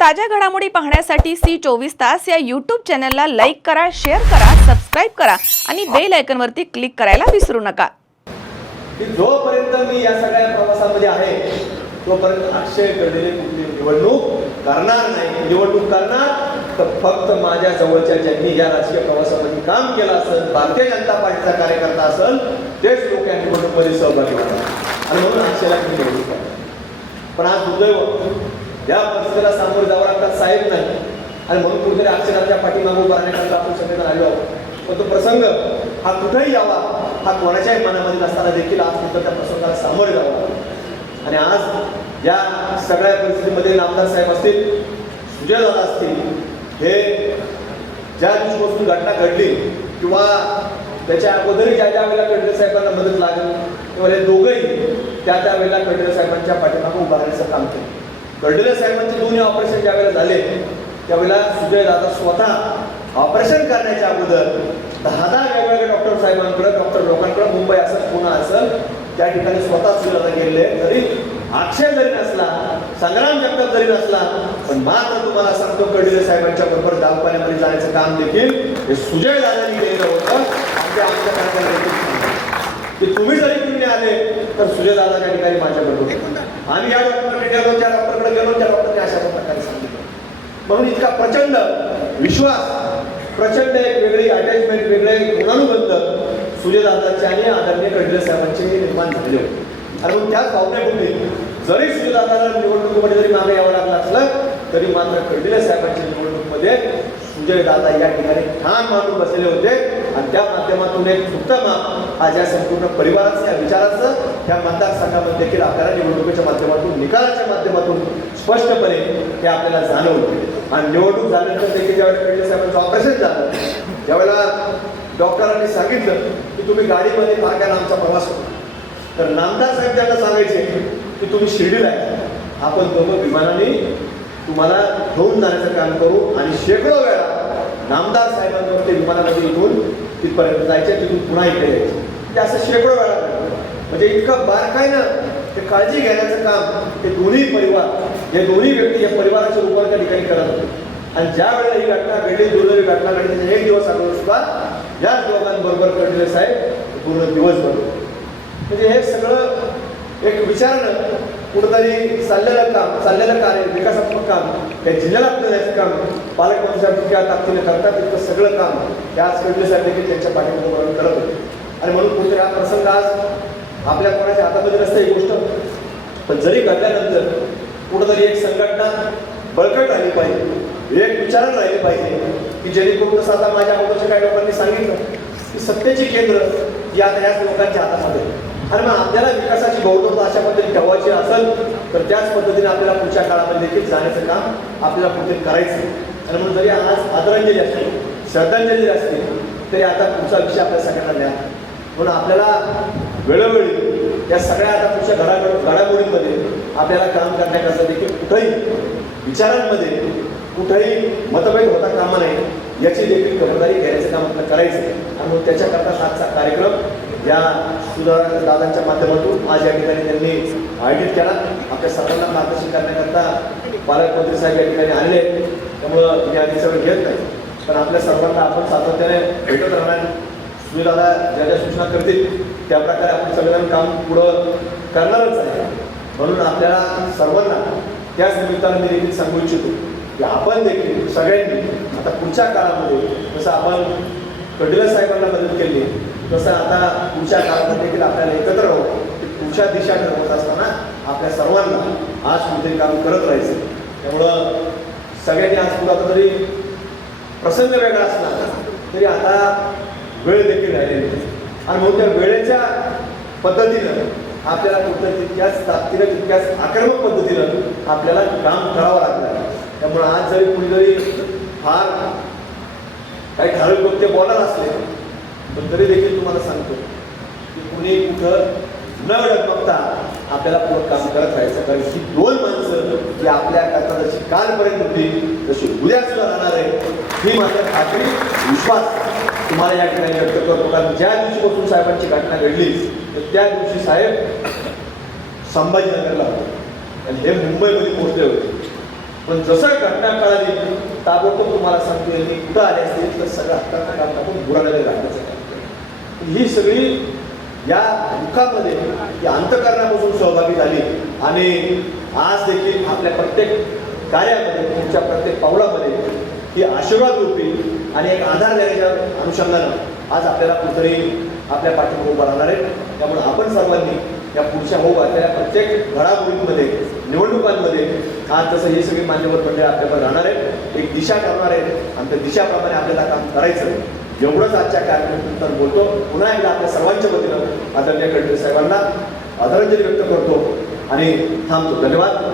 ताज्या घडामोडी पाहण्यासाठी सी चोवीस तास या यूट्यूब चॅनलला लाईक करा शेअर करा सबस्क्राईब करा आणि बेल आयकनवरती क्लिक करायला विसरू नका. की जोपर्यंत मी या सगळ्या प्रवासामध्ये आहे तोपर्यंत अक्षय गडले कुठली निवडणूक करणार नाही. निवडणूक करणार तर फक्त माझ्या जवळच्या ज्यांनी या राजकीय प्रवासामध्ये काम केलं असेल भारतीय जनता पार्टीचा कार्यकर्ता असेल तेच लोक या निवडणुकीमध्ये सहभागी होतात आणि म्हणून अक्षयला मी निवडणूक करणार पण आज दुर्दैव या परिस्थितीला सामोरे जावं लागतात साहेब नाही. आणि म्हणून कुठेतरी अक्षरांच्या पाठीमागून उभा आपण सगळेजण आलो आहोत. पण तो प्रसंग हा कुठेही यावा हा कोणाच्याही मनामध्ये नसताना देखील आज सुद्धा त्या प्रसंगाला सामोरे जावं आणि आज या सगळ्या परिस्थितीमध्ये नामदार साहेब असतील सुजय दादा असतील हे ज्या दिवशीपासून घटना घडली किंवा त्याच्या अगोदरही ज्या ज्या वेळेला कडले साहेबांना मदत लागली किंवा हे दोघंही त्या त्या वेळेला कडले साहेबांच्या पाठीमागं उभारण्याचं काम केलं. कडले साहेबांचे दोन्ही ऑपरेशन ज्यावेळेला झाले त्यावेळेला सुजय दादा स्वतः ऑपरेशन करण्याच्या अगोदर दहा दहा वेगवेगळ्या डॉक्टर साहेबांकडे डॉक्टर लोकांकडे मुंबई असं पुणे असं त्या ठिकाणी स्वतः सुजय दादा गेले. तरी अक्षय जरी नसला संग्राम जगताप जरी नसला पण मात्र तुम्हाला सांगतो कडले साहेबांच्या बरोबर दवाखान्यामध्ये जाण्याचं काम देखील हे सुजय दादांनी केलेलं होतं. आमच्या आमच्या की तुम्ही जरी तुम्ही आले तर सुजयदादा त्या ठिकाणी माझ्याकडून बरोबर आम्ही या डॉक्टरकडे गेलो त्या डॉक्टरकडे गेलो त्या डॉक्टरने अशा प्रकारे सांगितलं. म्हणून इतका प्रचंड विश्वास प्रचंड एक वेगळी अटॅचमेंट वेगळे गुणानुबंध सूर्यदादाचे आणि आदरणीय कडले साहेबांचे निर्माण झाले होते. आणि मग त्याच भावनेपोटी जरी सूर्यदादाला निवडणुकीमध्ये जरी मागे यावं लागलं असलं तरी मात्र कडले साहेबांच्या निवडणुकीमध्ये सुजयदादा या ठिकाणी ठाण मानून बसलेले होते. आणि त्या माध्यमातून एक उत्तम आज या संपूर्ण परिवाराचं या विचाराचं त्या मतदारसंघामध्ये देखील आपल्याला निवडणुकीच्या माध्यमातून निकालाच्या माध्यमातून स्पष्टपणे हे आपल्याला जाणवलं. आणि निवडणूक झाल्यानंतर देखील ज्यावेळेला कडले साहेबांचं ऑपरेशन झालं ज्यावेळेला डॉक्टरांनी सांगितलं की तुम्ही गाडीमध्ये फार आमचा प्रवास होता तर नामदार साहेब त्यांना सांगायचे की तुम्ही शिर्डीला आहे आपण दोघं विमानाने तुम्हाला घेऊन जाण्याचं काम करू आणि शेकडो वेळा नामदार साहेबांवर ते विमानामध्ये इथून तिथपर्यंत जायचे तिथून पुन्हा इकडे यायचे. ते असं शेकडो वेळा म्हणजे इतकं बारकाईनं ते काळजी घेण्याचं काम ते दोन्ही परिवार हे दोन्ही व्यक्ती या परिवाराच्या रूपाने त्या ठिकाणी करत होते. आणि ज्या वेळेला ही घटना घडली दुर्दैवी घटना घडली त्याच्या एक दिवस अगोदर सुद्धा याच दोघांबरोबर कडले साहेब पूर्ण दिवसभर. म्हणजे हे सगळं एक विचारणं कुठंतरी चाललेलं काम चाललेलं कार्य विकासात्मक काम त्या जिल्ह्याला देण्याचं काम पालकमंत्री साहेब जितक्या ताकदीने करतात तिथं सगळं काम याच कडले साहेब देखील त्यांच्या पाठीमध्ये करत होते. आणि म्हणून कुठेतरी हा प्रसंग आज आपल्या कोणाच्या हातामध्ये नसते ही गोष्ट. पण जरी घडल्यानंतर कुठंतरी एक संघटना बळकट राहिली पाहिजे एक विचारण राहिले पाहिजे की जेणेकरून कसं आता माझ्या अगोदरच्या काही लोकांनी सांगितलं की सत्तेची केंद्र ही आता याच लोकांच्या हातामध्ये आणि मग आपल्याला विकासाची बहुत्वता अशा पद्धतीने ठेवायची असेल तर त्याच पद्धतीने आपल्याला पुढच्या काळामध्ये देखील जाण्याचं काम आपल्याला कुठे करायचं आणि म्हणून जरी आज आदरांजली असते श्रद्धांजली असते तरी आता पुढचा विषय आपल्या सगळ्यांना द्या. म्हणून आपल्याला वेळोवेळी या सगळ्या आता तुमच्या घडामोड घडामोडींमध्ये आपल्याला काम करण्याकरता देखील कुठंही विचारांमध्ये कुठंही मतभेद होता कामा नये याची देखील खबरदारी घ्यायचं काम आपल्याला करायचं. आणि मग त्याच्याकरता आजचा कार्यक्रम या सुधारणा दादांच्या माध्यमातून आज या ठिकाणी त्यांनी आयोजित केला. आपल्या सर्वांना मार्गदर्शन करण्याकरता पालकमंत्री साहेब या ठिकाणी आणले त्यामुळं मी आधी सगळं घेत नाही. पण आपल्या सर्वांना आपण सातत्याने भेटत राहणार. सुनीलदादा ज्या ज्या सूचना करतील त्या प्रकारे आपण सगळ्यांना काम पुढं करणारच आहे. म्हणून आपल्याला सर्वांना त्याच निमित्तानं मी देखील सांगू इच्छितो की आपण देखील सगळ्यांनी आता पुढच्या काळामध्ये जसं आपण कडिला साहेबांना मदत केली तसं आता पुढच्या काळामध्ये देखील आपल्याला एकत्र राहू की पुढच्या दिशा ठरवत असताना आपल्या सर्वांना आज कुठे काम करत राहायचं. त्यामुळं सगळ्यांनी आज पुढं आता तरी प्रसंग वेगळा असला तरी आता वेळ देखील राहिलेली आणि म्हणून त्या वेळेच्या पद्धतीनं आपल्याला कुठं तितक्याच ताकदीनं तितक्याच आक्रमक पद्धतीनं आपल्याला काम करावं लागलं. आहे त्यामुळे आज जरी कुणी जरी फार काही ठराविक कोणते बॉलर असले पण तरी देखील तुम्हाला सांगतो की कुणी कुठं न डगमगता आपल्याला पुढं काम करत राहायचं. कारण ही दोन माणसं ती आपल्या करता जशी कालपर्यंत होती तशी उद्या सुद्धा राहणार आहे. ही माझा खात्री विश्वास तुम्हाला या ठिकाणी व्यक्त करतो. कारण ज्या दिवशीपासून साहेबांची घटना घडली तर त्या दिवशी साहेब संभाजीनगरला होते. आणि हे मुंबईमध्ये पोहोचले होते. पण जसं घटना कळाली ताबडतोब तुम्हाला सांगतो यांनी कुठं आले असतील तर सगळं हक्कांना काम टाकून बुरालेलं राहण्याचं ही सगळी या दुःखामध्ये ती अंतकरणापासून सहभागी झाली. आणि आज देखील आपल्या प्रत्येक कार्यामध्ये तुमच्या प्रत्येक पावलामध्ये ही आशीर्वाद रूपी आणि एक आधार देण्याच्या अनुषंगानं आज आपल्याला कुठेतरी आपल्या पाठीवर उभं राहणार आहे. त्यामुळे आपण सर्वांनी या पुढच्या होऊ घातलेल्या प्रत्येक घडामोडींमध्ये निवडणुकांमध्ये आज जसं हे सगळे मान्यवर मंडळ आपल्याकडे राहणार आहे एक दिशा ठरणार आहे. आणि त्या दिशाप्रमाणे आपल्याला काम करायचं आहे. एवढंच आजच्या कार्यक्रमानंतर बोलतो. पुन्हा एकदा आपल्या सर्वांच्या वतीनं आदरणीय गडकरी साहेबांना आदरांजली व्यक्त करतो आणि थांबतो. धन्यवाद.